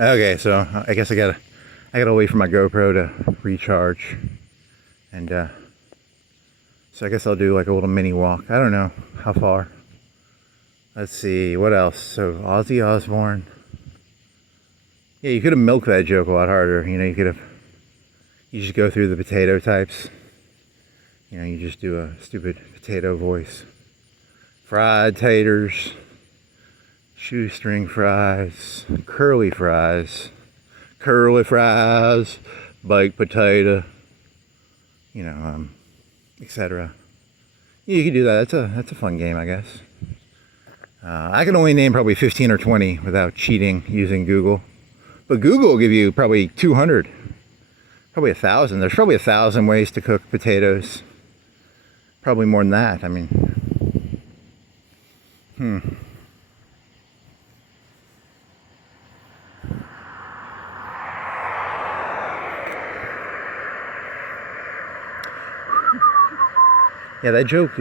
Okay, so I guess I gotta wait for my GoPro to recharge, and so I guess I'll do like a little mini walk. I don't know how far. Let's see, what else? So Ozzy Osbourne. Yeah, you could have milked that joke a lot harder. You know, you just go through the potato types. You know, you just do a stupid potato voice. Fried taters, shoestring fries, curly fries, baked potato, you know, etc. You can do that. That's a fun game, I guess. I can only name probably 15 or 20 without cheating using Google. But Google will give you probably 200, probably 1,000. There's probably 1,000 ways to cook potatoes. Probably more than that. I mean, Yeah, that joke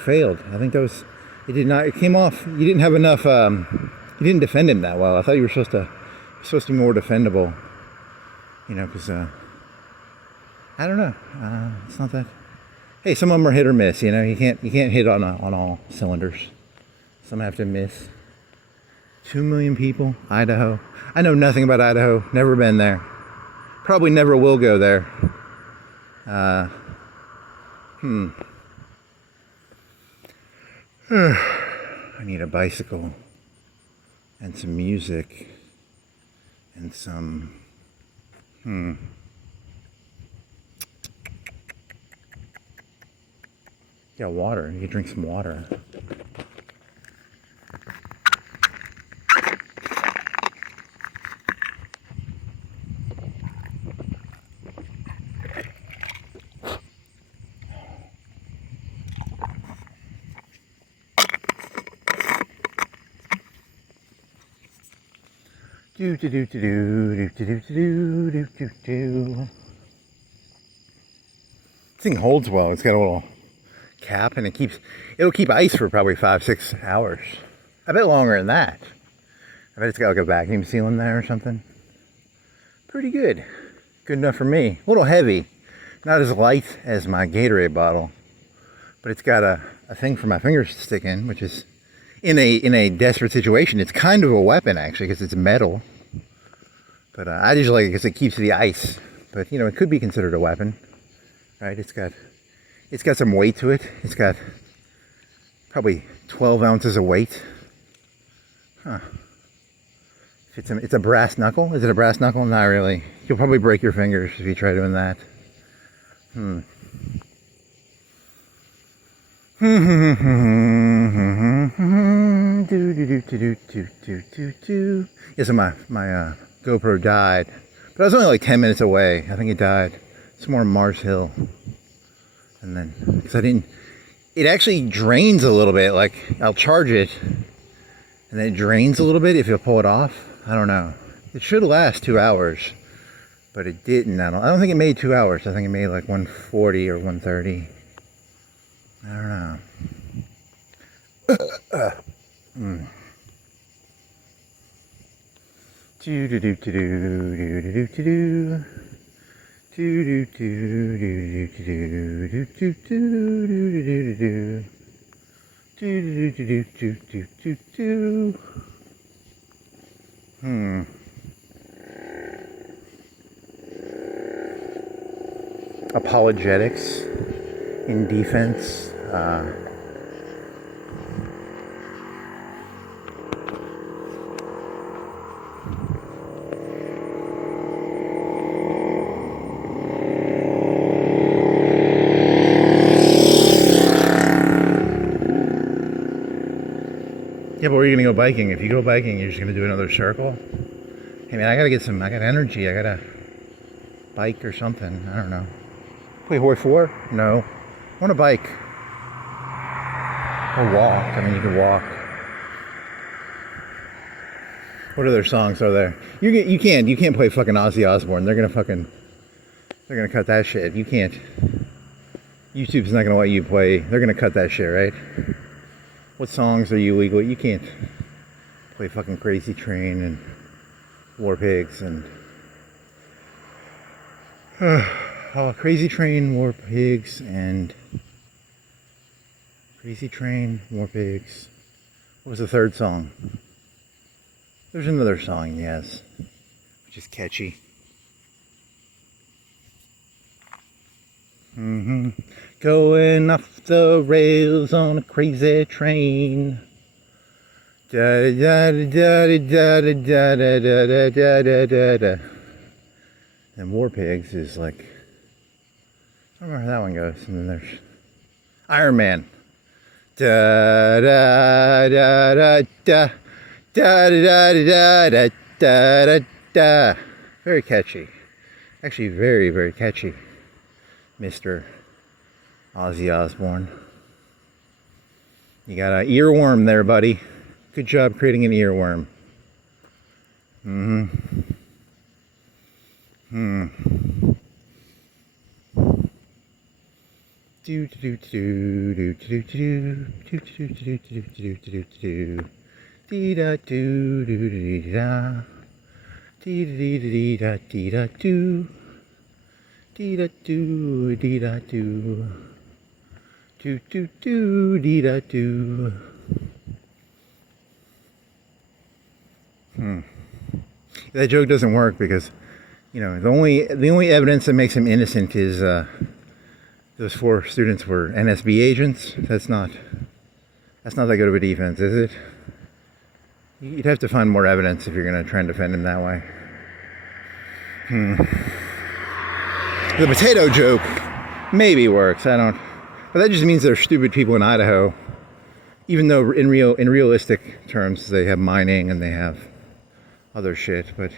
failed. I think it did not. It came off. You didn't have enough. You didn't defend him that well. I thought you were supposed to be more defendable. You know, because I don't know. It's not that. Hey, some of them are hit or miss. You know, you can't hit on all cylinders. Some have to miss. 2 million people, Idaho. I know nothing about Idaho. Never been there. Probably never will go there. I need a bicycle and some music and some yeah, water. You can drink some water. Do do do do do do do do do do do. This thing holds well. It's got a little cap, and it'll keep ice for probably 5-6 hours. I bet longer than that. I bet it's got like a vacuum seal in there or something. Pretty good. Good enough for me. A little heavy. Not as light as my Gatorade bottle, but it's got a thing for my fingers to stick in, which is in a desperate situation. It's kind of a weapon actually, because it's metal. But I just like it because it keeps the ice. But you know, it could be considered a weapon, right? It's got some weight to it. It's got probably 12 ounces of weight. Huh. It's a brass knuckle. Is it a brass knuckle? Not really. You'll probably break your fingers if you try doing that. Yeah, so my GoPro died, but I was only like 10 minutes away. I think it died somewhere in Mars Hill, and then because it actually drains a little bit. Like I'll charge it, and then it drains a little bit if you pull it off. I don't know. It should last 2 hours, but it didn't. I don't think it made 2 hours. I think it made like 140 or 130. I don't know. Do do do do do do do do do do do do do do. Apologetics in defense. Yeah, but where are you gonna go biking? If you go biking, you're just gonna do another circle? Hey man, I got energy, I gotta bike or something, I don't know. Play Hoi 4? No. I want to bike. Or walk, I mean you can walk. What other songs are there? You can't play fucking Ozzy Osbourne, they're gonna cut that shit. You can't. YouTube's not gonna let you play, they're gonna cut that shit, right? What songs are you legal? You can't play fucking Crazy Train and war pigs and Crazy Train, war pigs, and Crazy Train, war pigs. What was the third song? There's another song, yes, which is catchy. Going off the rails on a crazy train. Da da da da da da da da da da da da. And War Pigs is like, I don't remember how that one goes. And then there's Iron Man. Da da da da da da da da da da da da. Very catchy. Actually, very, very catchy. Mr. Ozzy Osbourne. You got an earworm there, buddy. Good job creating an earworm. Do do do do do do do do do do do do do do dee da do do dee da dee dee dee da dee da do dee da do dee da do do do do dee da do. That joke doesn't work because, you know, the only evidence that makes him innocent is those 4 students were NSB agents. That's not that good of a defense, is it? You'd have to find more evidence if you're going to try and defend him that way. The potato joke maybe works. I don't. But that just means they're stupid people in Idaho. Even though in realistic terms they have mining and they have other shit, but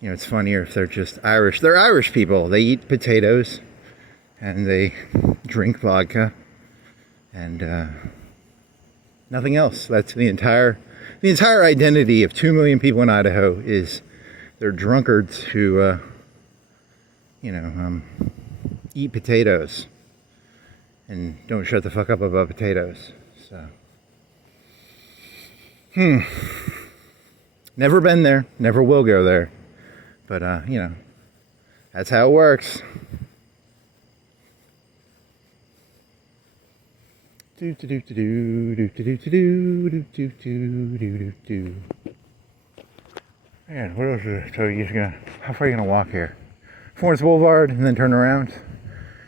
you know, it's funnier if they're just Irish. They're Irish people. They eat potatoes and they drink vodka and nothing else. That's the entire identity of 2 million people in Idaho is they're drunkards who eat potatoes and don't shut the fuck up about potatoes. So never been there, never will go there. But, you know, that's how it works. Man, what else is so how far are you gonna walk here? Florence Boulevard and then turn around.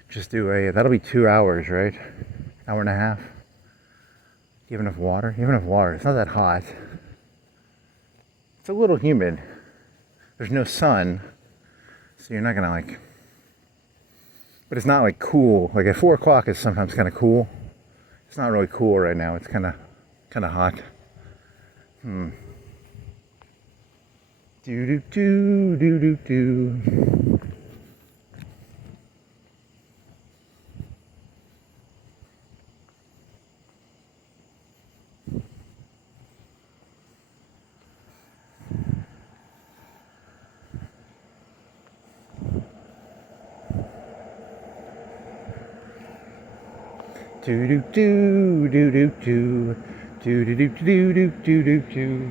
Just do that'll be 2 hours, right? Hour and a half. Do you have enough water? You have enough water. It's not that hot. It's a little humid. There's no sun, so you're not gonna like, but it's not like cool. Like at 4 o'clock it's sometimes kind of cool. It's not really cool right now. It's kind of hot. Do do do do do do. Do do do do do do do do do do do do do.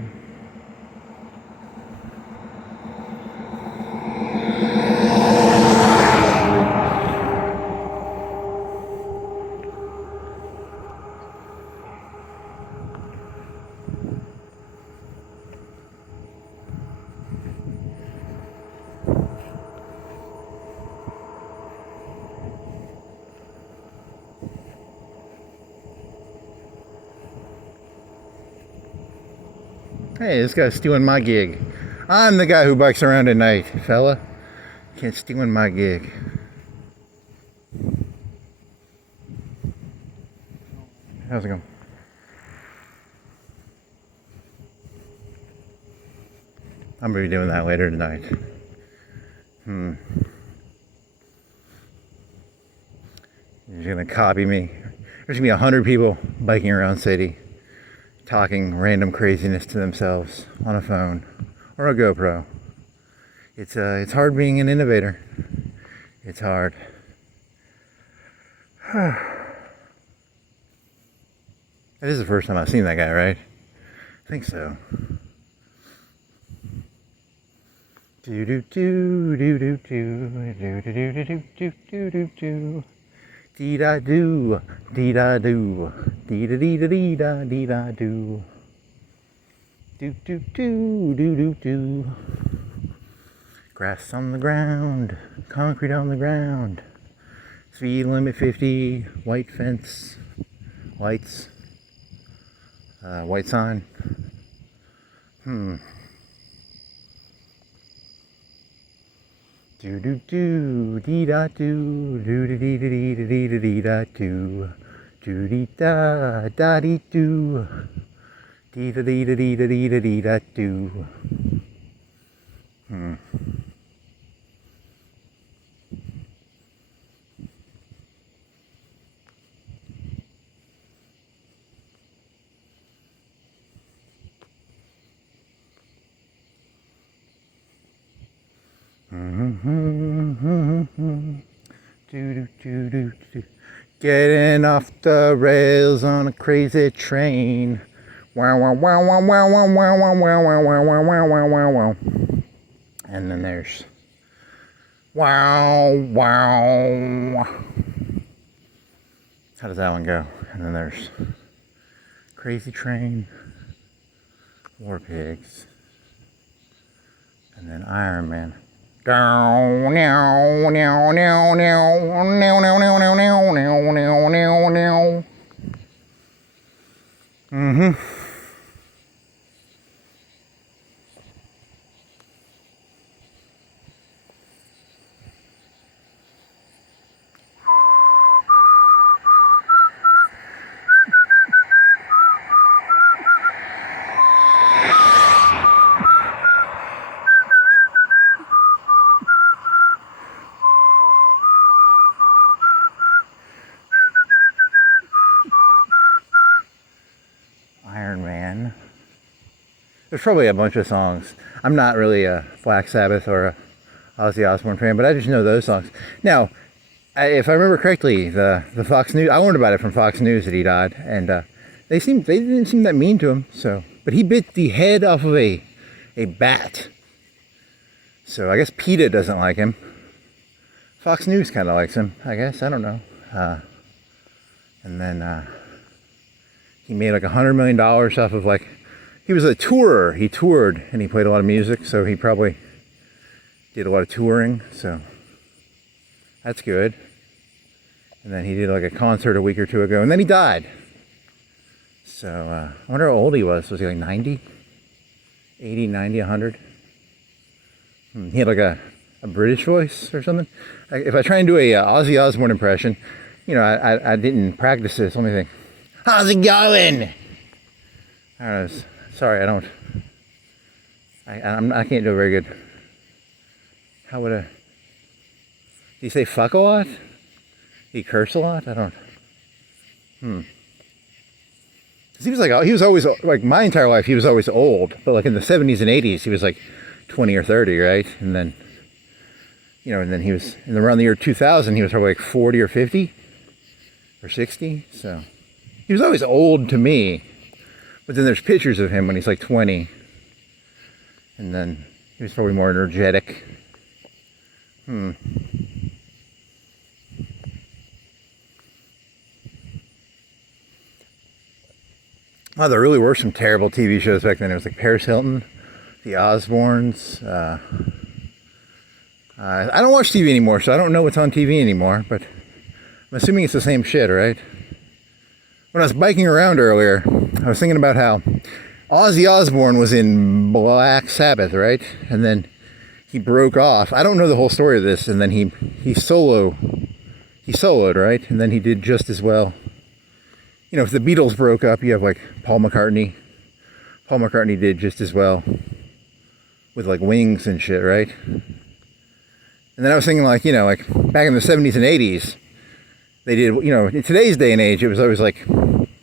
Hey, this guy's stealing my gig. I'm the guy who bikes around at night, fella. Can't stealing my gig. How's it going? I'm gonna be doing that later tonight. You're gonna copy me. There's gonna be 100 people biking around city, talking random craziness to themselves on a phone or a GoPro. It's hard being an innovator. It's hard. This is the first time I've seen that guy, right? I think so. Do do do do do do do do do do do do do do. Dee da do, dee da do, dee da dee da dee da dee da do. Do do do do do do. Grass on the ground, concrete on the ground. Speed limit 50, white fence, lights, white sign. Do do do dee da do do do dee da dee da dee da dee da do do dee da dee do dee da dee da dee da dee da dee da do. Do, do, do, do. Getting off the rails on a crazy train. Wow, wow, wow, wow, wow, wow, wow, wow, wow, wow, wow, wow, wow, wow, wow. And then there's wow, wow. How does that one go? And then there's crazy train, war pigs, and then Iron Man. Down, now, now, now, now, now, now, now, now, now, now, now, now. Iron Man. There's probably a bunch of songs. I'm not really a Black Sabbath or a Ozzy Osbourne fan, but I just know those songs. Now, if I remember correctly, the Fox News, I learned about it from Fox News that he died, and they didn't seem that mean to him. So, but he bit the head off of a bat. So I guess PETA doesn't like him. Fox News kind of likes him, I guess. I don't know. And then he made like $100 million off of like, he was a tourer. He toured and he played a lot of music, so he probably did a lot of touring. So that's good. And then he did like a concert a week or two ago, and then he died. So I wonder how old he was. Was he like 90? 80, 90, 100? He had like a British voice or something. If I try and do a Ozzy Osbourne impression, you know, I didn't practice this. Let me think. How's it going? I don't know. Sorry, I don't. I can't do it very good. How would I? Do you say fuck a lot? Do you curse a lot? I don't. He was always like my entire life. He was always old, but like in the 70s and 80s, he was like 20 or 30, right? And then, you know, and then he was around the year 2000, he was probably like 40 or 50 or 60. So he was always old to me. But then there's pictures of him when he's like 20. And then he was probably more energetic. Oh, there really were some terrible TV shows back then. It was like Paris Hilton, the Osbournes. I don't watch TV anymore, so I don't know what's on TV anymore. But I'm assuming it's the same shit, right? When I was biking around earlier, I was thinking about how Ozzy Osbourne was in Black Sabbath, right? And then he broke off. I don't know the whole story of this. And then he soloed, right? And then he did just as well. You know, if the Beatles broke up, you have like Paul McCartney. Paul McCartney did just as well with like Wings and shit, right? And then I was thinking like, you know, like back in the 70s and 80s, they did, you know, in today's day and age, it was always like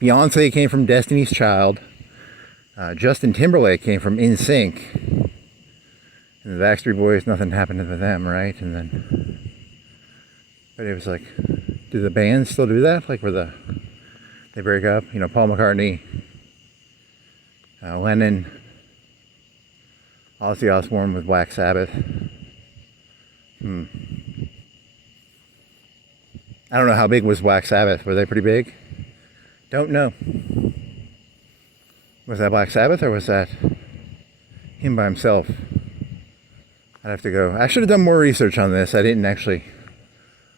Beyonce came from Destiny's Child. Justin Timberlake came from NSYNC. And the Backstreet Boys, nothing happened to them, right? And then, but it was like, do the bands still do that? Like where they break up? You know, Paul McCartney, Lennon, Ozzy Osbourne with Black Sabbath. I don't know how big was Black Sabbath. Were they pretty big? Don't know. Was that Black Sabbath or was that him by himself? I'd have to go. I should have done more research on this. I didn't actually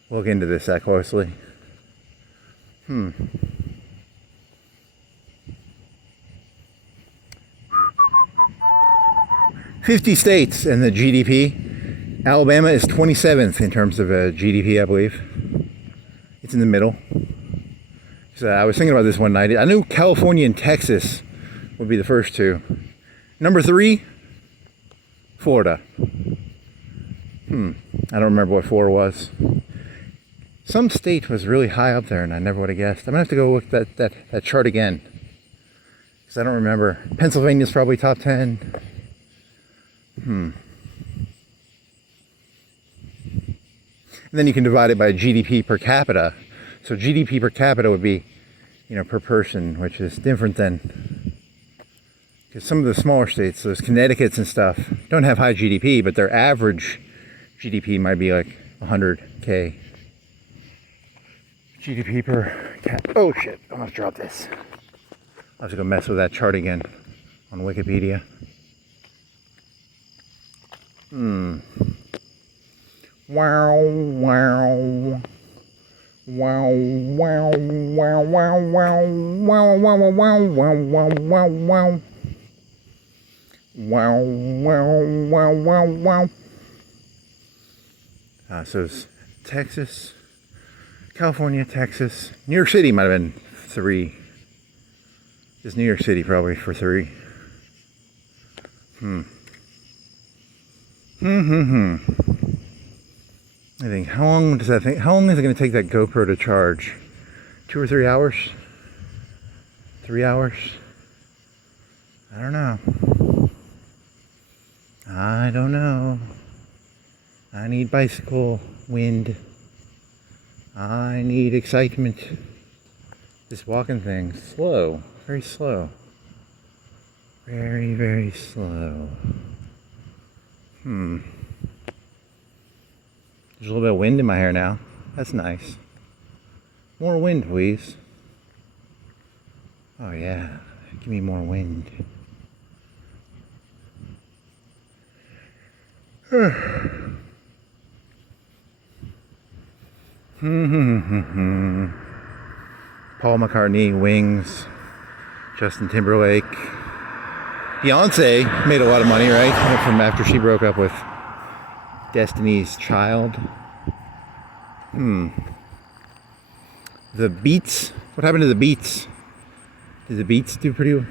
look into this that closely. 50 states and the GDP. Alabama is 27th in terms of GDP, I believe. It's in the middle. So I was thinking about this one night. I knew California and Texas would be the first two. Number 3, Florida. I don't remember what 4 was. Some state was really high up there and I never would have guessed. I'm gonna have to go look at that chart again, because I don't remember. Pennsylvania's probably top 10. And then you can divide it by GDP per capita. So GDP per capita would be, per person, which is different than, because some of the smaller states, those Connecticut's and stuff, don't have high GDP, but their average GDP might be like 100K. GDP per cap. Oh shit, I almost dropped this. I'll have to go mess with that chart again on Wikipedia. Wow, wow. Wow, wow, wow, wow, wow, wow, wow, wow, wow, wow, wow, wow. Wow, wow, wow, wow, wow. So it's Texas, California, Texas. New York City might have been 3. Just New York City probably for 3. I think, how long is it going to take that GoPro to charge? 2 or 3 hours? 3 hours? I don't know. I don't know. I need bicycle wind. I need excitement. This walking thing, slow, very slow. Very, very slow. There's a little bit of wind in my hair now. That's nice. More wind, please. Oh yeah, give me more wind. Paul McCartney, Wings, Justin Timberlake. Beyonce made a lot of money, right? From after she broke up with Destiny's Child. The Beats. What happened to the Beats? Did the Beats do pretty well?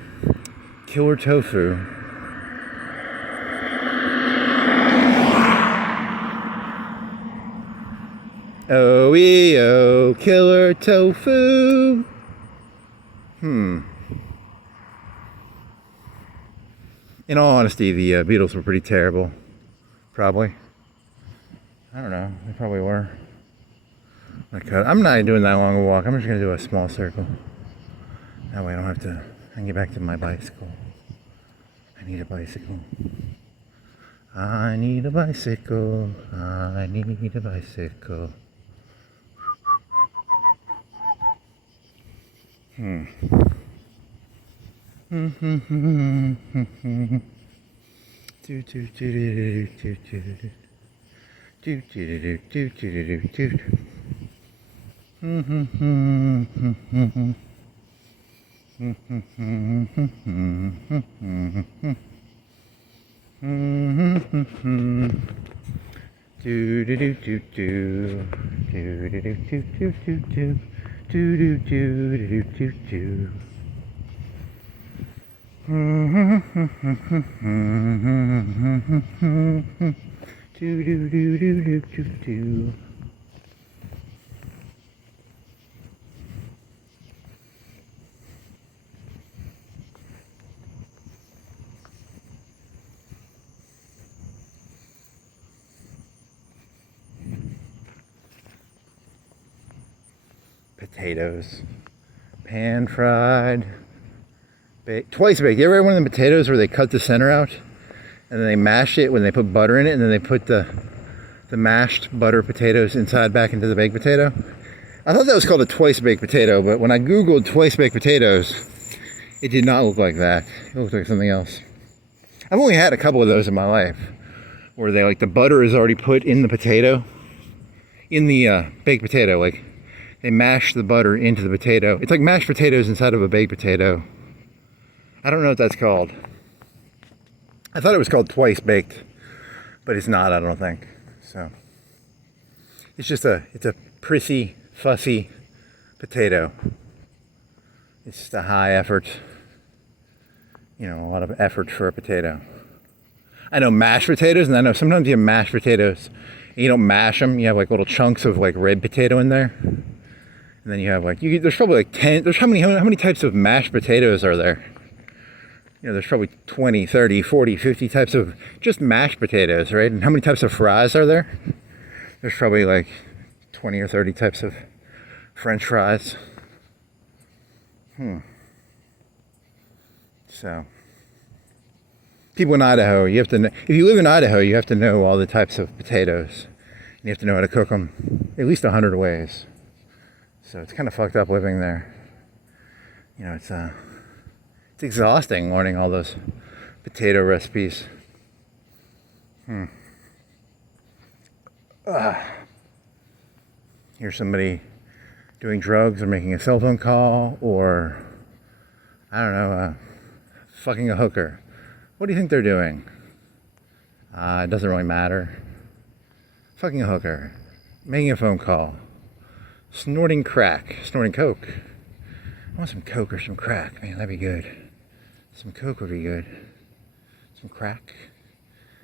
Killer Tofu. Oh, Killer Tofu. In all honesty, the Beatles were pretty terrible. Probably. I don't know. They probably were. I'm not doing that long a walk. I'm just going to do a small circle. That way I don't have to... I can get back to my bicycle. I need a bicycle. I need a bicycle. I need a bicycle. Potatoes, pan fried, twice baked. You ever had one of the potatoes where they cut the center out and then they mash it when they put butter in it, and then they put the mashed butter potatoes inside back into the baked potato. I thought that was called a twice baked potato, but when I googled twice baked potatoes, it did not look like that. It looked like something else. I've only had a couple of those in my life, where they like the butter is already put in the potato, in the baked potato. Like they mash the butter into the potato. It's like mashed potatoes inside of a baked potato. I don't know what that's called. I thought it was called twice baked, but it's not, I don't think. So it's just it's a prissy, fussy potato. It's just a high effort, you know, a lot of effort for a potato. I know mashed potatoes, and I know sometimes you have mashed potatoes and you don't mash them. You have like little chunks of like red potato in there. And then you have like, there's probably like 10, there's how many types of mashed potatoes are there? You know, there's probably 20, 30, 40, 50 types of just mashed potatoes, right? And how many types of fries are there? There's probably like 20 or 30 types of French fries. So, people in Idaho, you have to know, if you live in Idaho, you have to know all the types of potatoes. And you have to know how to cook them at least 100 ways. So it's kind of fucked up living there. You know, it's exhausting learning all those potato recipes. Here's somebody doing drugs or making a cell phone call, or I don't know, fucking a hooker. What do you think they're doing? It doesn't really matter. Fucking a hooker, making a phone call, snorting crack, snorting coke. I want some coke or some crack, man, that'd be good. Some coke would be good. Some crack.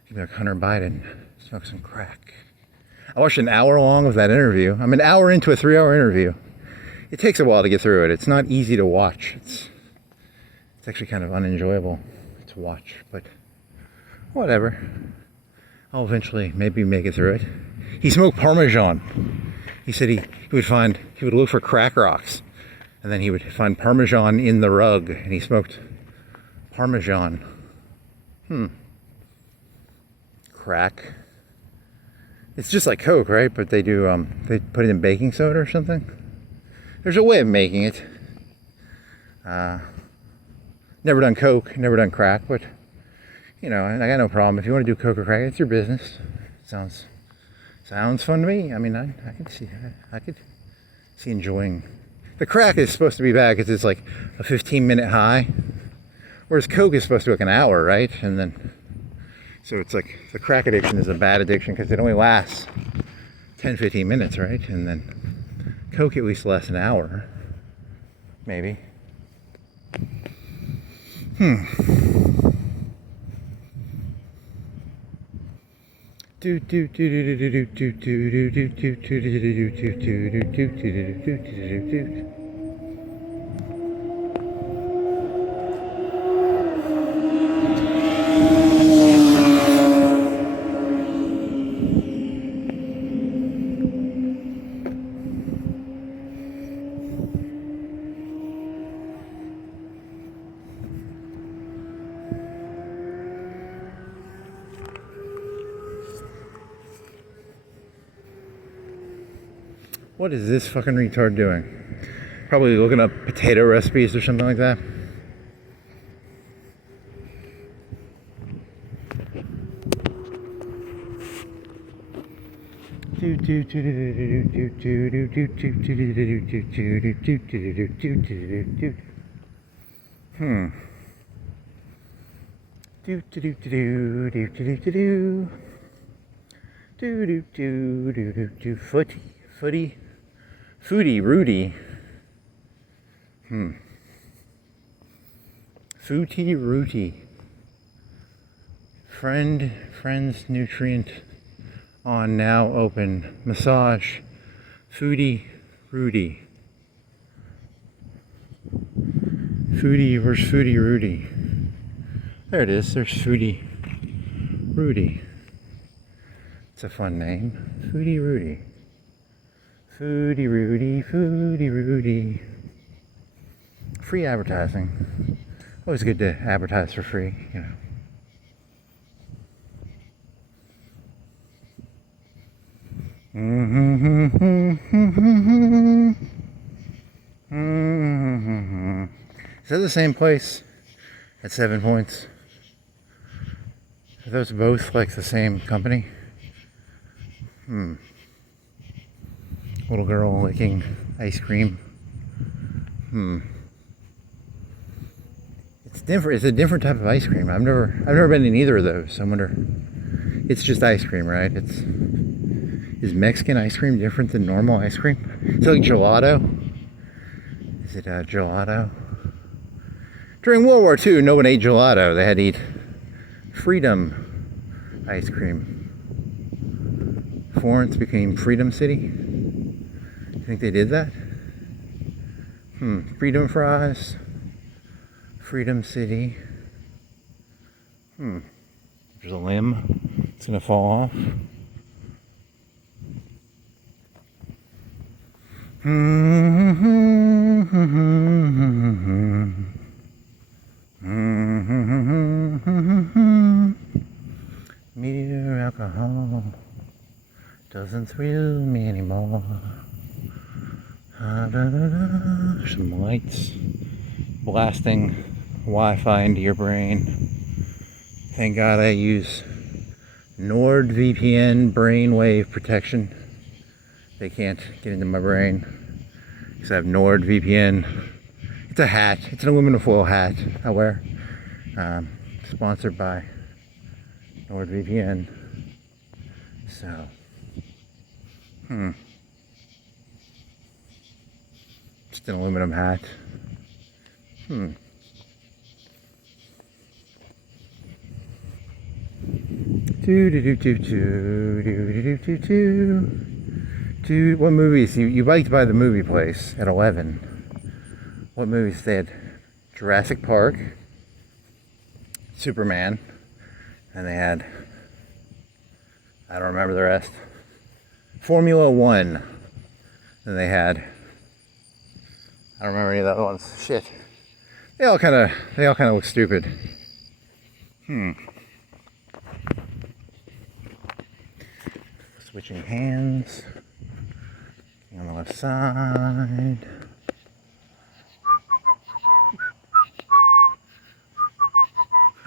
You'd be like Hunter Biden, smoke some crack. I watched an hour long of that interview. I'm an hour into a 3-hour interview. It takes a while to get through it. It's not easy to watch. It's actually kind of unenjoyable to watch, but whatever. I'll eventually maybe make it through it. He smoked Parmesan. He said he would look for crack rocks, and then he would find Parmesan in the rug, and he smoked Parmesan. Crack. It's just like Coke, right? But they do, they put it in baking soda or something. There's a way of making it. Never done Coke, never done crack, but, you know, I got no problem. If you want to do Coke or crack, it's your business. Sounds fun to me. I mean, I could see enjoying. The crack is supposed to be bad because it's like a 15-minute high, whereas Coke is supposed to be like an hour, right? And then, so it's like the crack addiction is a bad addiction because it only lasts 10, 15 minutes, right? And then Coke at least lasts an hour, maybe. What is this fucking retard doing? Probably looking up potato recipes or something like that. Foodie Rudy. Footy Rooty. Friends nutrient on now open. Massage. Foodie Rudy. Where's Foodie Rudy? There it is, there's Foodie Rudy. It's a fun name. Foodie Rudy. Foodie Rudy, Foodie Rudy. Free advertising. Always good to advertise for free, you know. Is that the same place at 7 Points? Are those both like the same company? Little girl licking ice cream. It's different. It's a different type of ice cream. I've never been in either of those. I wonder. It's just ice cream, right? Is Mexican ice cream different than normal ice cream? Is it like gelato? Is it gelato? During World War II, no one ate gelato. They had to eat Freedom ice cream. Florence became Freedom City. You think they did that? Freedom fries. Freedom City. There's a limb. It's gonna fall off. Mere alcohol doesn't thrill me anymore. Some lights blasting Wi-Fi into your brain. Thank God I use NordVPN brainwave protection. They can't get into my brain because I have NordVPN. It's a hat. It's an aluminum foil hat I wear. Sponsored by NordVPN. So, just an aluminum hat. What movies? You biked by the movie place at 11. What movies they had? Jurassic Park, Superman, and they had, I don't remember the rest, Formula One, and they had, I don't remember any of the other ones. Shit. They all kind of look stupid. Switching hands. On the left side.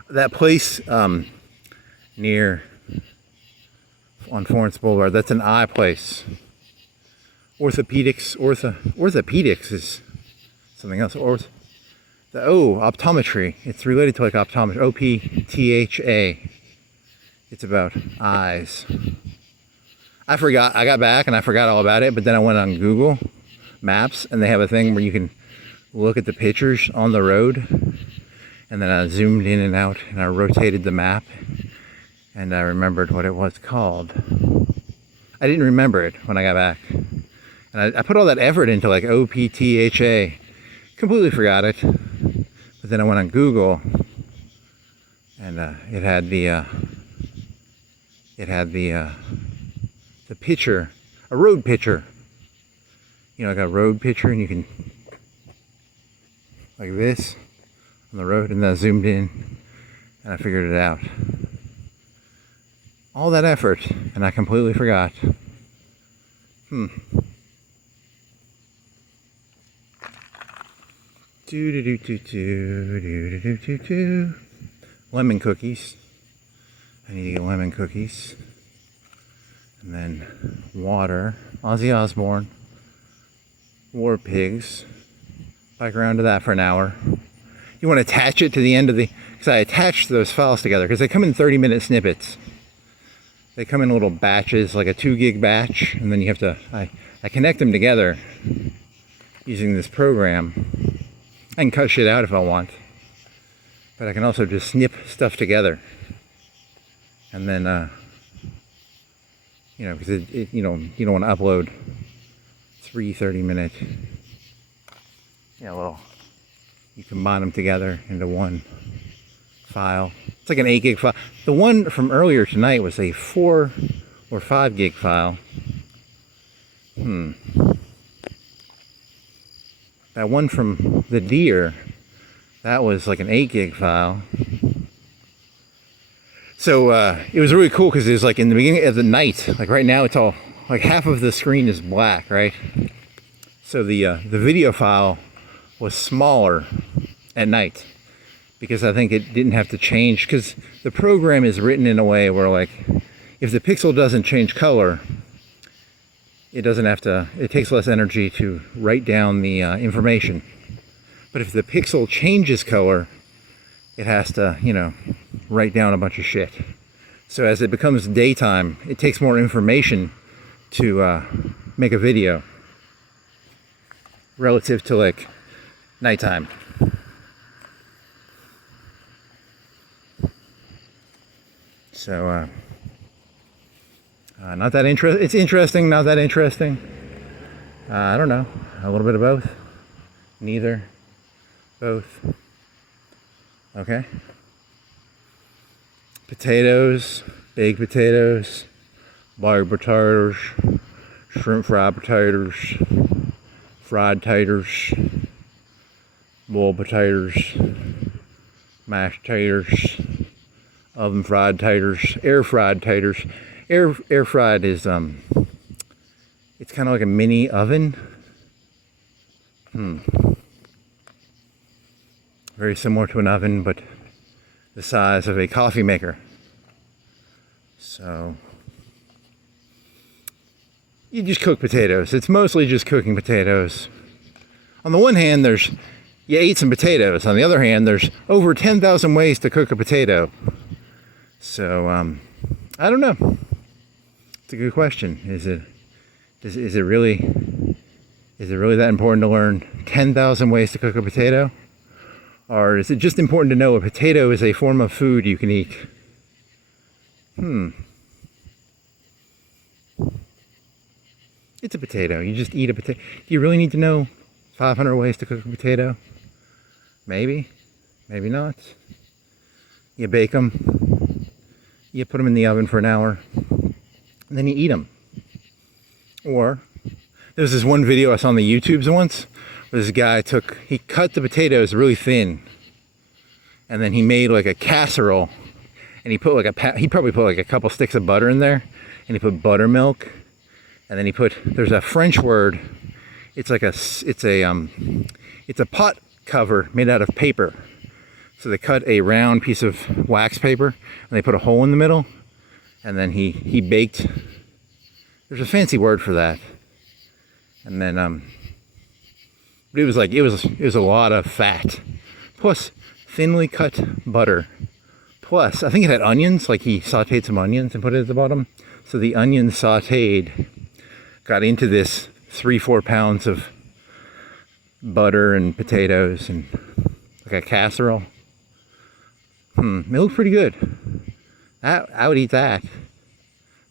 That place near on Florence Boulevard, that's an eye place. Orthopedics is something else. Optometry. It's related to like optometry. OPTHA. It's about eyes. I got back and I forgot all about it, but then I went on Google Maps and they have a thing where you can look at the pictures on the road, and then I zoomed in and out and I rotated the map and I remembered what it was called. I didn't remember it when I got back. And I put all that effort into like OPTHA, completely forgot it. But then I went on Google and it had the picture, a road picture. You know, like a road picture, and you can, like this, on the road, and then I zoomed in, and I figured it out. All that effort, and I completely forgot. Lemon cookies. I need to get lemon cookies. And then water, Ozzy Osbourne, War Pigs. Bike around to that for an hour. You want to attach it to the end of the, because I attached those files together because they come in 30-minute snippets. They come in little batches, like a 2 gig batch, and then you have to, I connect them together using this program. I can cut shit out if I want, but I can also just snip stuff together. And then, you know, because you don't want to upload 3 30-minute, you combine them together into one file. It's like an 8 gig file. The one from earlier tonight was a 4 or 5 gig file. That one from the deer, that was like an 8 gig file. So it was really cool because it was like in the beginning of the night, like right now it's all like half of the screen is black, right? So the video file was smaller at night because I think it didn't have to change, because the program is written in a way where, like, if the pixel doesn't change color, it doesn't have to, it takes less energy to write down the information. But if the pixel changes color, it has to, you know, write down a bunch of shit. So as it becomes daytime, it takes more information to make a video relative to, like, nighttime. So not that interesting. It's interesting, not that interesting. I don't know. A little bit of both. Neither. Both. Okay. Potatoes, baked potatoes, boiled potatoes, shrimp fried potatoes, fried taters, boiled potatoes, mashed taters, oven fried taters, air fried taters. Air fried is it's kind of like a mini oven. Very similar to an oven, but the size of a coffee maker. So you just cook potatoes. It's mostly just cooking potatoes. On the one hand, you ate some potatoes. On the other hand, there's over 10,000 ways to cook a potato. So I don't know. It's a good question. Is it really that important to learn 10,000 ways to cook a potato? Or is it just important to know a potato is a form of food you can eat? It's a potato. You just eat a potato. Do you really need to know 500 ways to cook a potato? Maybe. Maybe not. You bake them. You put them in the oven for an hour. And then you eat them. Or there's this one video I saw on the YouTubes once where this guy he cut the potatoes really thin, and then he made like a casserole, and he probably put like a couple sticks of butter in there, and he put buttermilk, and then there's a French word. It's a pot cover made out of paper. So they cut a round piece of wax paper and they put a hole in the middle, and then he baked. There's a fancy word for that. And then but it was a lot of fat, plus thinly cut butter, plus I think it had onions. Like, he sauteed some onions and put it at the bottom. So the onions sauteed got into this 3-4 pounds of butter and potatoes and like a casserole. It looked pretty good. I would eat that.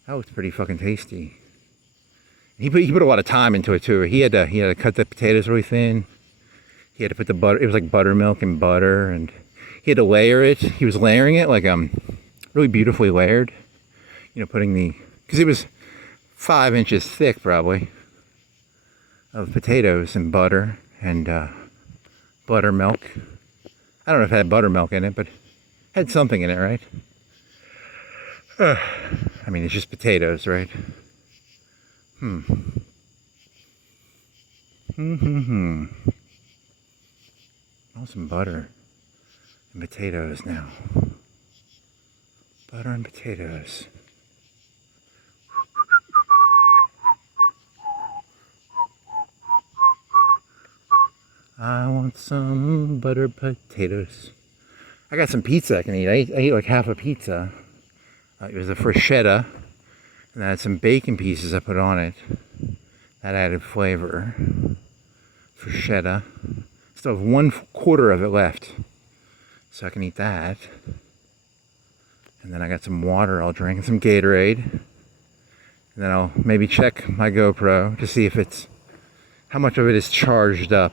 That was pretty fucking tasty. He put a lot of time into it too. He had to cut the potatoes really thin. He had to put the butter. It was like buttermilk and butter, and he had to layer it. He was layering it like really beautifully layered. You know, because it was 5 inches thick probably of potatoes and butter and buttermilk. I don't know if it had buttermilk in it, but it had something in it, right? I mean, it's just potatoes, right? Oh, some butter and potatoes now. Butter and potatoes. I want some butter potatoes. I got some pizza I can eat. I ate like half a pizza. It was a bruschetta, and I had some bacon pieces I put on it. That added flavor. Bruschetta. Still have 1/4 of it left, so I can eat that. And then I got some water I'll drink, and some Gatorade. And then I'll maybe check my GoPro to see if how much of it is charged up.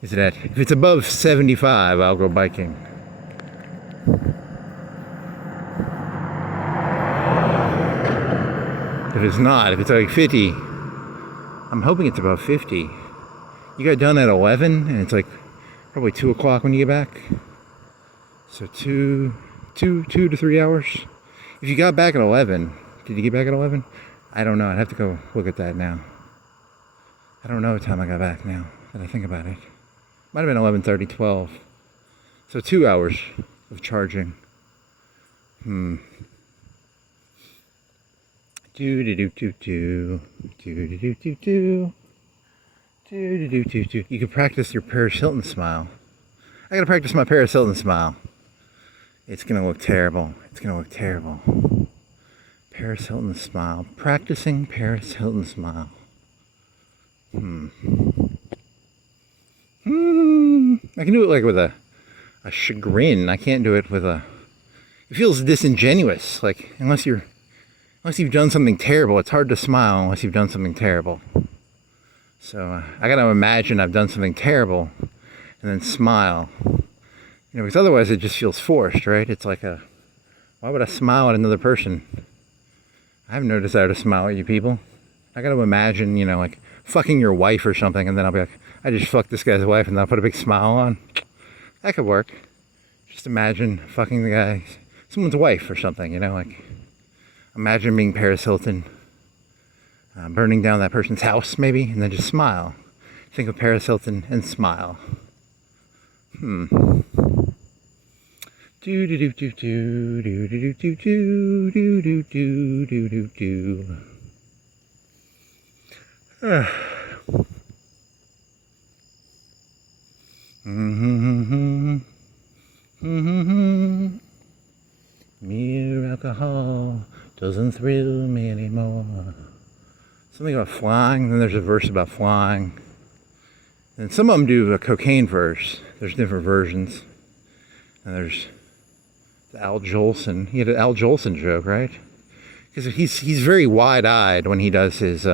If it's above 75, I'll go biking. If it's not, if it's like 50, I'm hoping it's above 50. You got done at 11, and it's like probably 2 o'clock when you get back. So 2 to 3 hours. If you got back at 11, did you get back at 11? I don't know. I'd have to go look at that now. I don't know what time I got back now that I think about it. Might have been 11:30, 12. So 2 hours of charging. Do do do do do do do do do do do do do do. You can practice your Paris Hilton smile. I gotta practice my Paris Hilton smile. It's gonna look terrible. It's gonna look terrible. Paris Hilton smile. Practicing Paris Hilton smile. I can do it like with a chagrin. I can't do it with a. It feels disingenuous. Like unless you've done something terrible, it's hard to smile unless you've done something terrible. So I gotta imagine I've done something terrible, and then smile. You know, because otherwise it just feels forced, right? It's like why would I smile at another person? I have no desire to smile at you people. I gotta imagine, you know, like fucking your wife or something, and then I'll be like, I just fucked this guy's wife, and then I'll put a big smile on. That could work. Just imagine fucking someone's wife or something, you know, like imagine being Paris Hilton, burning down that person's house maybe, and then just smile. Think of Paris Hilton and smile. Do do do do do do do do do do do do do do do. Mere alcohol doesn't thrill me anymore. Something about flying, and then there's a verse about flying. And some of them do a cocaine verse. There's different versions. And there's the Al Jolson. He had an Al Jolson joke, right? Because he's very wide-eyed when he does his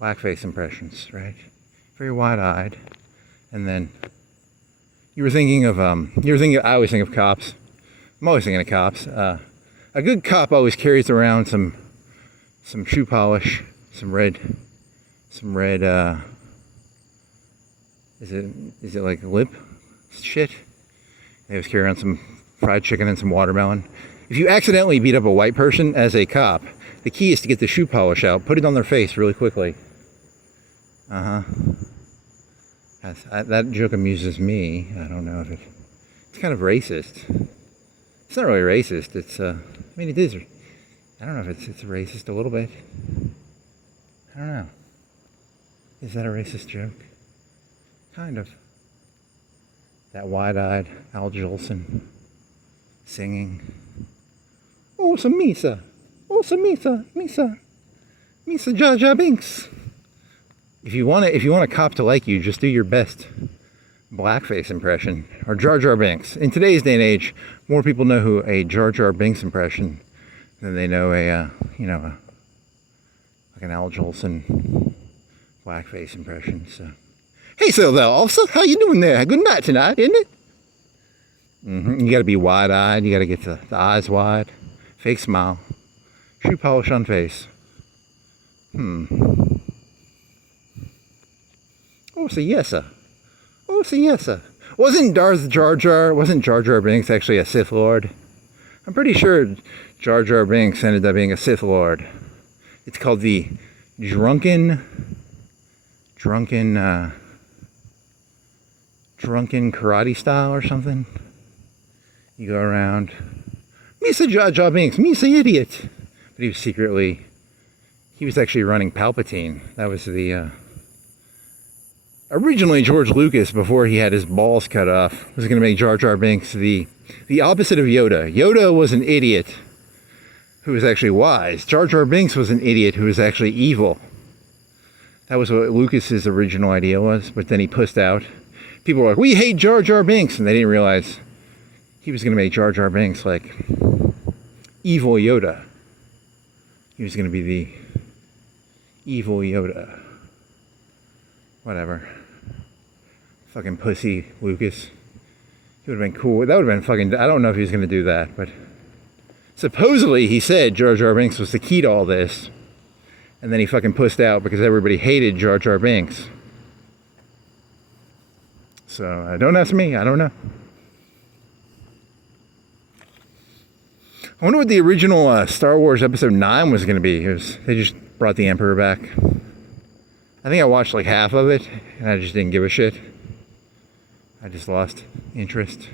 blackface impressions, right? Very wide-eyed. And then I always think of cops. I'm always thinking of cops. A good cop always carries around some shoe polish, some red. Is it like lip shit? They always carry around some fried chicken and some watermelon. If you accidentally beat up a white person as a cop, the key is to get the shoe polish out, put it on their face really quickly. That joke amuses me. I don't know if it's kind of racist. It's not really racist. It's I mean it is. I don't know if it's racist a little bit. I don't know. Is that a racist joke? Kind of. That wide-eyed Al Jolson singing. Oh, some Misa. Oh, some Misa. Misa Jar Jar Binks. If you want a cop to like you, just do your best blackface impression or Jar Jar Binks. In today's day and age, more people know who a Jar Jar Binks impression than they know like an Al Jolson blackface impression. So, hey, so there, officer, how you doing there? Good night tonight, isn't it? You got to be wide-eyed. You got to get the eyes wide, fake smile, shoe polish on face. Oh, so yes, sir. Oh, so yes, sir. Wasn't Jar Jar Binks actually a Sith Lord? I'm pretty sure Jar Jar Binks ended up being a Sith Lord. It's called the drunken karate style or something. You go around, Misa Jar Jar Binks, Misa idiot. But he was actually running Palpatine. That was the originally George Lucas, before he had his balls cut off, was going to make Jar Jar Binks the opposite of Yoda. Yoda was an idiot who was actually wise. Jar Jar Binks was an idiot who was actually evil. That was what Lucas's original idea was, but then he pussed out. People were like, we hate Jar Jar Binks, and they didn't realize he was going to make Jar Jar Binks like evil Yoda. He was going to be the evil Yoda. Whatever. Fucking pussy Lucas. He would have been cool. That would have been fucking. I don't know if he was going to do that, but supposedly he said Jar Jar Binks was the key to all this. And then he fucking pussed out because everybody hated Jar Jar Binks. So don't ask me. I don't know. I wonder what the original Star Wars Episode 9 was going to be. They just brought the Emperor back. I think I watched like half of it, and I just didn't give a shit. I just lost interest.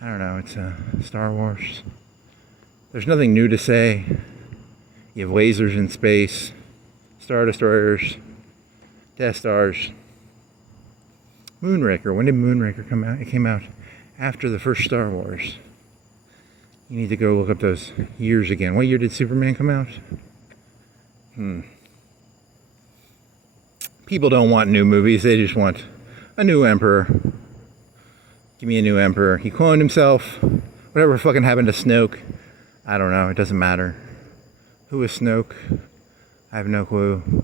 I don't know, it's Star Wars. There's nothing new to say. You have lasers in space, Star Destroyers, Death Stars. Moonraker, when did Moonraker come out? It came out after the first Star Wars. You need to go look up those years again. What year did Superman come out? People don't want new movies, they just want a new emperor. Give me a new emperor. He cloned himself. Whatever fucking happened to Snoke, I don't know, it doesn't matter. Who is Snoke? I have no clue.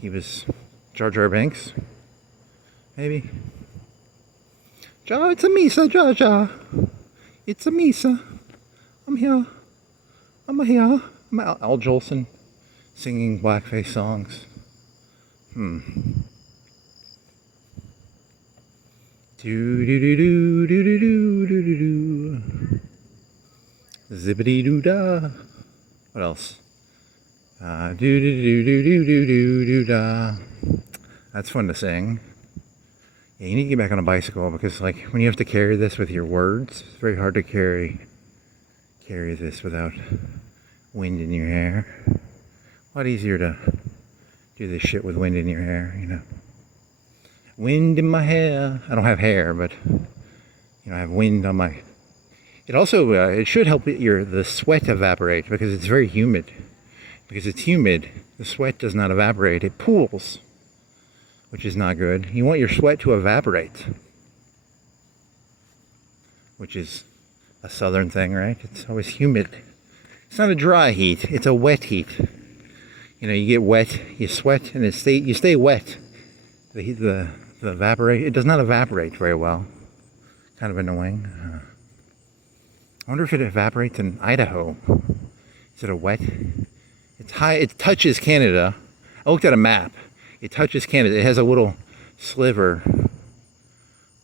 He was Jar Jar Binks? Maybe? Jar, it's a Misa, Jar Jar. It's a Misa. I'm here. I'm here. I'm Al Jolson singing blackface songs. Do do do do do do do do do. Zippity doo da. What else? Do do do do do do do do da. That's fun to sing. Yeah, you need to get back on a bicycle because, like, when you have to carry this with your words, it's very hard to carry this without wind in your hair. A lot easier to do this shit with wind in your hair, you know. Wind in my hair. I don't have hair, but you know, I have wind on my. It also it should help the sweat evaporate because it's very humid. Because it's humid, the sweat does not evaporate; it pools, which is not good. You want your sweat to evaporate, which is a southern thing, right? It's always humid. It's not a dry heat; it's a wet heat. You know, you get wet, you sweat, and you stay wet. The heat, the evaporate. It does not evaporate very well. Kind of annoying. I wonder if it evaporates in Idaho. Is it a wet? It's high. It touches Canada. I looked at a map. It touches Canada. It has a little sliver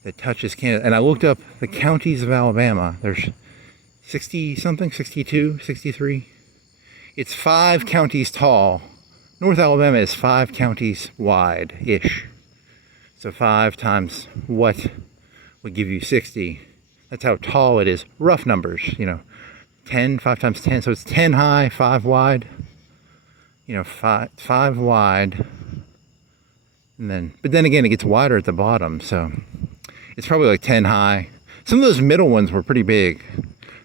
that touches Canada. And I looked up the counties of Alabama. There's 60 something, 62, 63. It's 5 counties tall. North Alabama is 5 counties wide-ish. So 5 times what would give you 60. That's how tall it is. Rough numbers, you know. 10, 5 times 10. So it's 10 high, 5 wide. You know, 5 wide. But then again, it gets wider at the bottom. So it's probably like 10 high. Some of those middle ones were pretty big.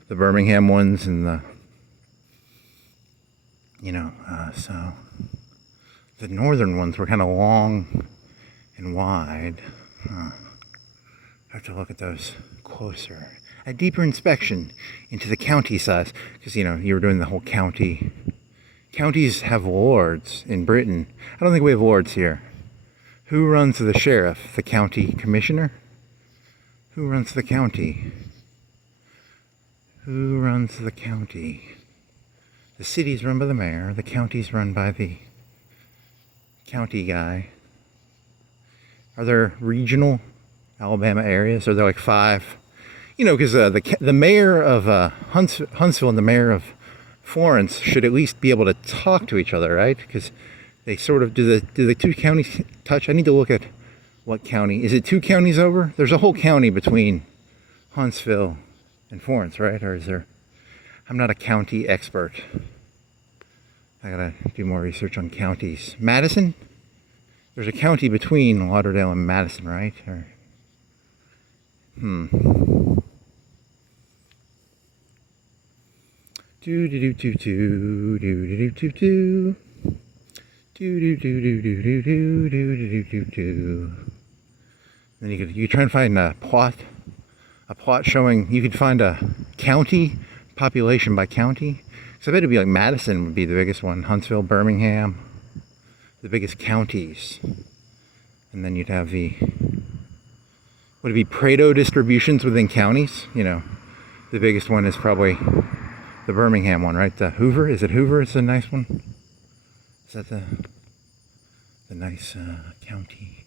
The Birmingham ones and the, you know, so the northern ones were kind of long and wide. I have to look at those closer. A deeper inspection into the county size, because, you know, you were doing the whole county. Counties have lords in Britain. I don't think we have lords here. Who runs the sheriff? The county commissioner? Who runs the county? Who runs the county? The city's run by the mayor. The county's run by the county guy. Are there regional Alabama areas? Are there like 5? You know, because the mayor of Huntsville and the mayor of Florence should at least be able to talk to each other, right? Because they sort of do the 2 counties touch? I need to look at what county. Is it 2 counties over? There's a whole county between Huntsville and Florence, right? Or is there? I'm not a county expert. I gotta do more research on counties. Madison? There's a county between Lauderdale and Madison, right? Or, do do do do do do do do do do do do do do do do do do do. Then you could try and find a plot showing. You could find a county population by county. So I bet it'd be like Madison would be the biggest one, Huntsville, Birmingham, the biggest counties. And then you'd have would it be Pareto distributions within counties? You know, the biggest one is probably the Birmingham one, right? The Hoover, is it Hoover? It's a nice one. Is that the nice county?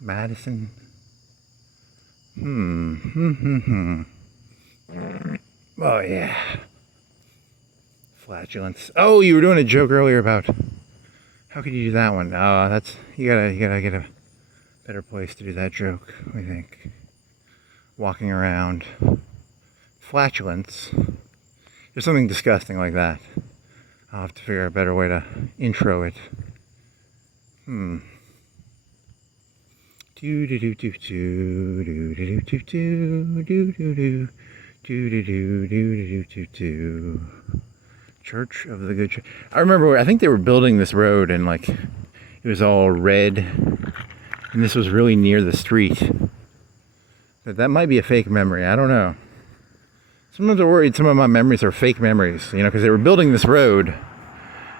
Madison. Oh yeah. Flatulence. Oh, you were doing a joke earlier about how could you do that one? Oh, that's you gotta get a better place to do that joke, I think. Walking around. Flatulence. There's something disgusting like that. I'll have to figure out a better way to intro it. Do do do do do do do do do do do do do. Church of the Good Church. I remember, I think they were building this road and like it was all red, and this was really near the street. But that might be a fake memory. I don't know. Sometimes I'm worried some of my memories are fake memories, you know, because they were building this road,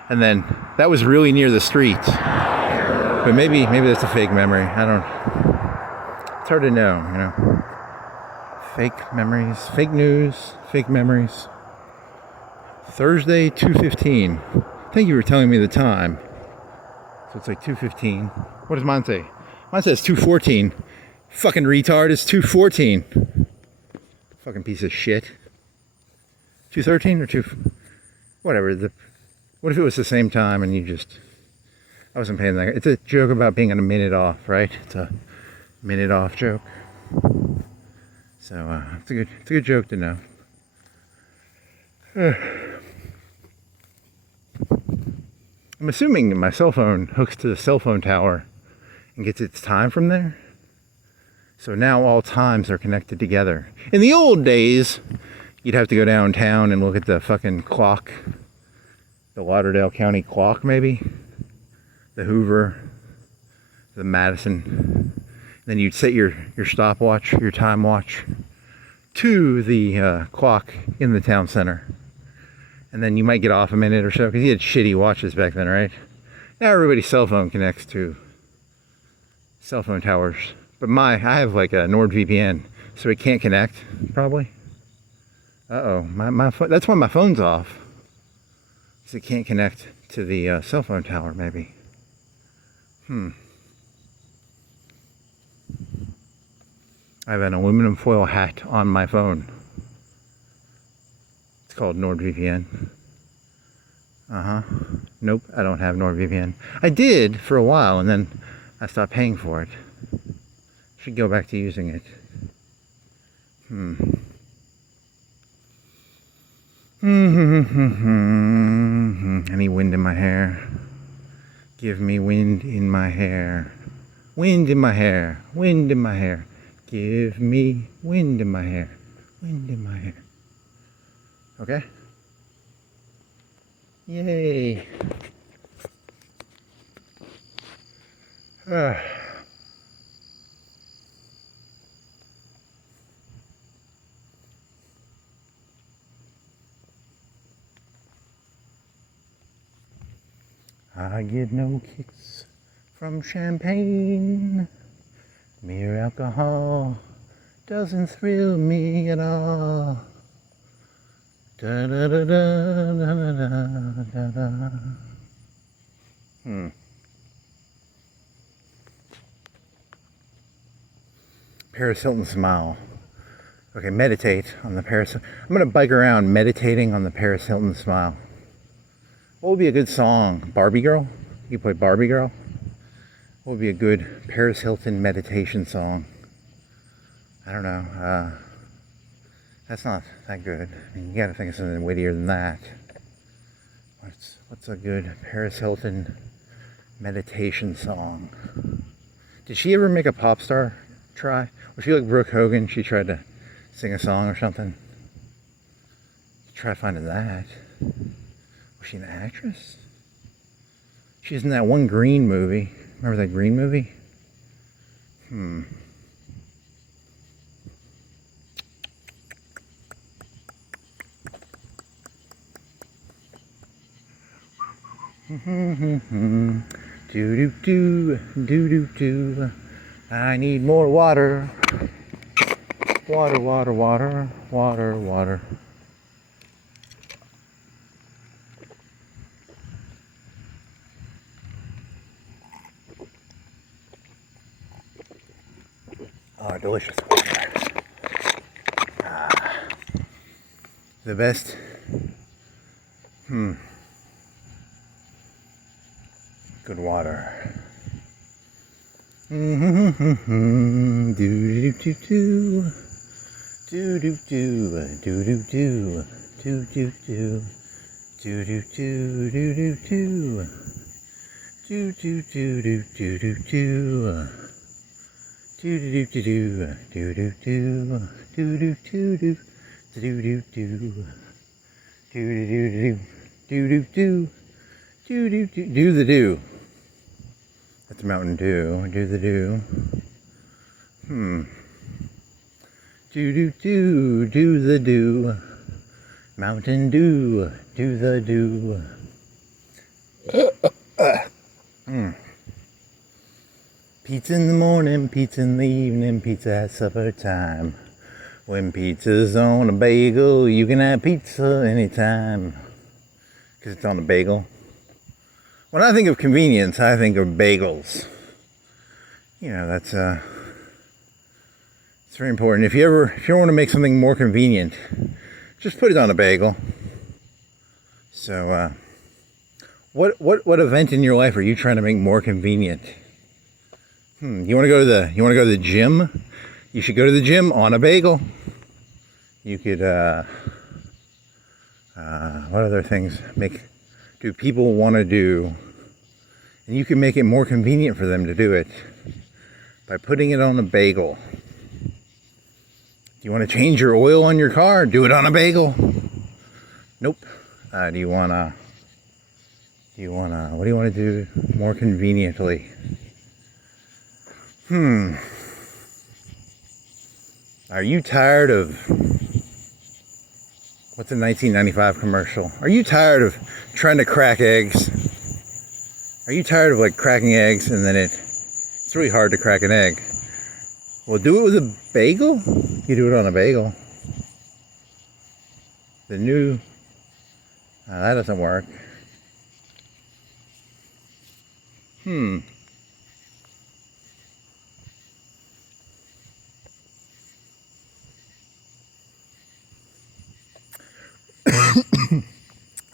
and then that was really near the street. But maybe that's a fake memory. I don't. It's hard to know, you know. Fake memories, fake news, fake memories. Thursday, 2:15. Thank you for telling me the time. So it's like 2:15. What does mine say? Mine says 2:14. Fucking retard, it's 2:14. Fucking piece of shit. 2:13 or 2... Whatever. What if it was the same time and you just... I wasn't paying that. It's a joke about being a minute off, right? It's a minute off joke. So it's a good joke to know. I'm assuming my cell phone hooks to the cell phone tower and gets its time from there. So now all times are connected together. In the old days, you'd have to go downtown and look at the fucking clock. The Lauderdale County clock, maybe. The Hoover. The Madison. Then you'd set your stopwatch, your time watch, to the clock in the town center. And then you might get off a minute or so, because you had shitty watches back then, right? Now everybody's cell phone connects to cell phone towers. But I have like a NordVPN, so it can't connect, probably. Uh-oh, my phone, that's why my phone's off. Because it can't connect to the cell phone tower, maybe. I have an aluminum foil hat on my phone. It's called NordVPN. Nope, I don't have NordVPN. I did for a while, and then I stopped paying for it. Should go back to using it. Any wind in my hair? Give me wind in my hair. Wind in my hair. Wind in my hair. Give me wind in my hair. Wind in my hair. Okay? Yay. I get no kicks from champagne. Mere alcohol doesn't thrill me at all. Da da da da da da da da. Paris Hilton smile. Okay, meditate on the Paris. I'm gonna bike around meditating on the Paris Hilton smile. What would be a good song? Barbie Girl? You play Barbie Girl? What would be a good Paris Hilton meditation song? I don't know. That's not that good. I mean, you gotta think of something wittier than that. What's a good Paris Hilton meditation song? Did she ever make a pop star try? Was she like Brooke Hogan? She tried to sing a song or something? Try finding that. Was she an actress? She's in that one Green movie. Remember that Green movie? Do do do do do do. I need more water. Water, water, water, water, water. Oh, delicious. The best. Good water. Do do do do. Do do do. Do do do. Do do do. Do do do. Do do do. Do do do do do do do. Do do do do do do do. Do do do do. Do do do. Do do do. Do do do. Do do do. Do the do. That's Mountain Dew. Do the do. Do do do. Do the do. Mountain Dew. Do the do. Pizza in the morning, pizza in the evening, pizza at supper time. When pizza's on a bagel, you can have pizza anytime. Because it's on a bagel. When I think of convenience, I think of bagels. You know, that's it's very important. If you ever want to make something more convenient, just put it on a bagel. So, what event in your life are you trying to make more convenient? You want to go to the gym? You should go to the gym on a bagel. You could what other things do people want to do? And you can make it more convenient for them to do it by putting it on a bagel. Do you want to change your oil on your car? Do it on a bagel. Nope. What do you want to do more conveniently? Are you tired of, what's a 1995 commercial? Are you tired of trying to crack eggs? Are you tired of like cracking eggs and then it's really hard to crack an egg? Well, do it with a bagel. You do it on a bagel. The new, that doesn't work.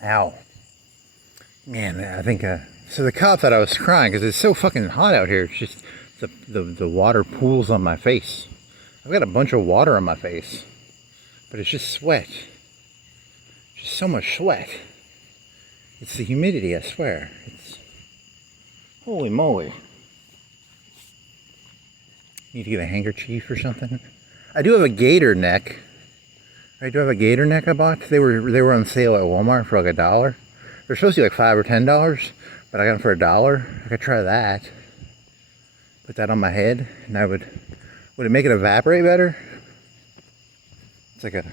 Ow. Man, I think, so the cop thought I was crying because it's so fucking hot out here. It's just, the water pools on my face. I've got a bunch of water on my face, but it's just sweat. Just so much sweat. It's the humidity, I swear. It's, holy moly. Need to get a handkerchief or something. I do have a gator neck. I do have a gator neck I bought. They were on sale at Walmart for like $1. They're supposed to be like $5 or $10, but I got them for $1. I could try that. Put that on my head, and would it make it evaporate better? It's like a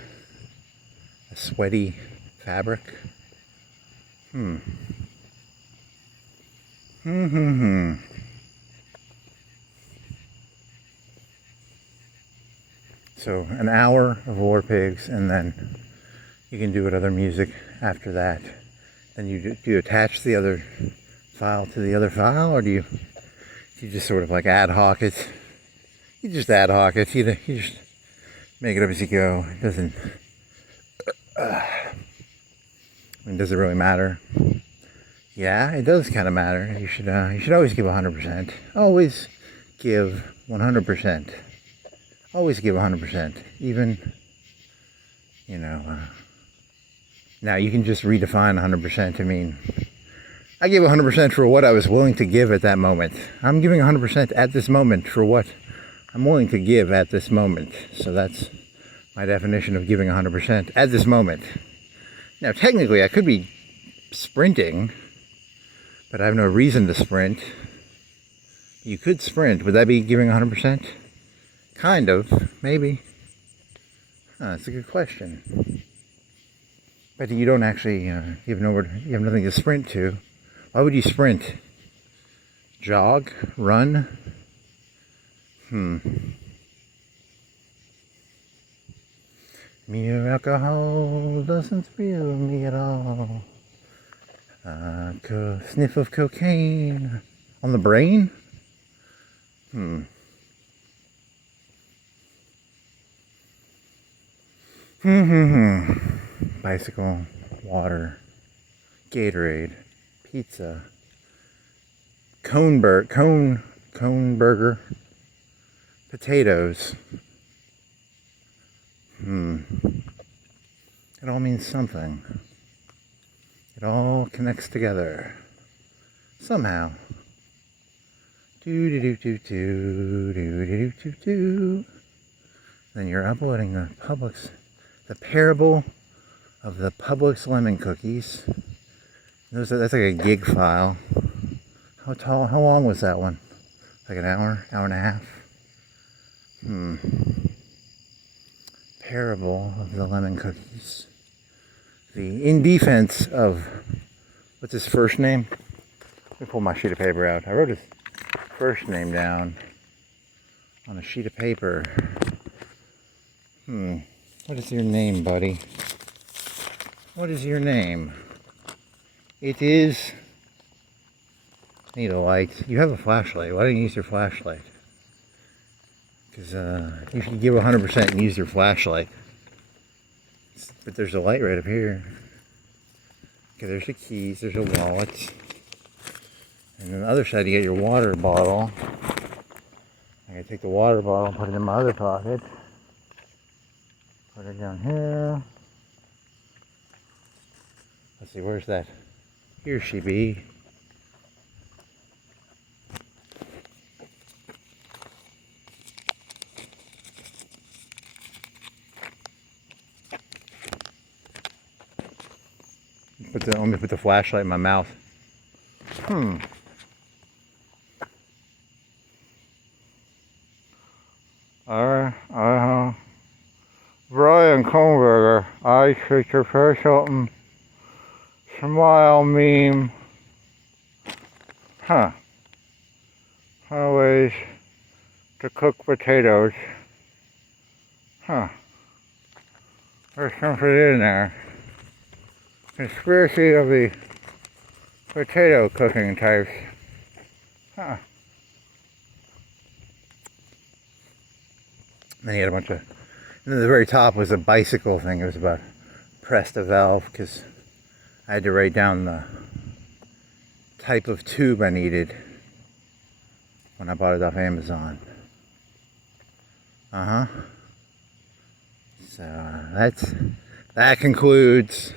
sweaty fabric. So an hour of War Pigs, and then you can do what other music after that. Then do you attach the other file to the other file, or do you just sort of like ad hoc it? You just ad hoc it. You just make it up as you go. It doesn't. Does it really matter? Yeah, it does kind of matter. You should always give 100%. Always give 100%. Always give 100%. Even, now you can just redefine 100% to mean, I give 100% for what I was willing to give at that moment. I'm giving 100% at this moment for what I'm willing to give at this moment. So that's my definition of giving 100% at this moment. Now, technically, I could be sprinting, but I have no reason to sprint. You could sprint. Would that be giving 100%? Kind of, maybe. That's a good question. But you don't actually, you have nothing to sprint to. Why would you sprint? Jog? Run? Mere alcohol doesn't thrill me at all. Sniff of cocaine on the brain? Bicycle, water, Gatorade, pizza, cone burger, potatoes. It all means something. It all connects together. Somehow. Do. Then you're uploading the parable of the Publix lemon cookies. That's like a gig file. How long was that one? Like an hour and a half? Parable of the lemon cookies. In defense of, what's his first name? Let me pull my sheet of paper out. I wrote his first name down on a sheet of paper. What is your name, buddy? What is your name? It is... I need a light. You have a flashlight. Why don't you use your flashlight? Because you should give 100% and use your flashlight. But there's a light right up here. Okay, there's the keys. There's a wallet. And on the other side, you get your water bottle. I gotta take the water bottle and put it in my other pocket. Put it down here. Let's see, where's that? Here she be. Let me put the flashlight in my mouth. Brian Kohnberger, I should prepare something. Smile meme. Ways to cook potatoes. There's something in there. Conspiracy of the potato cooking types. Then he had a bunch of, and then the very top was a bicycle thing. It was about pressed a valve because I had to write down the type of tube I needed when I bought it off Amazon. So that concludes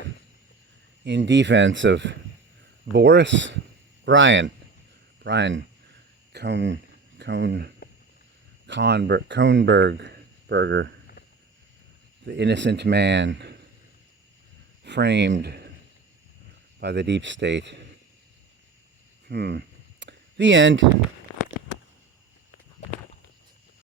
in defense of Brian Kohnberger, the innocent man framed by the deep state. The end.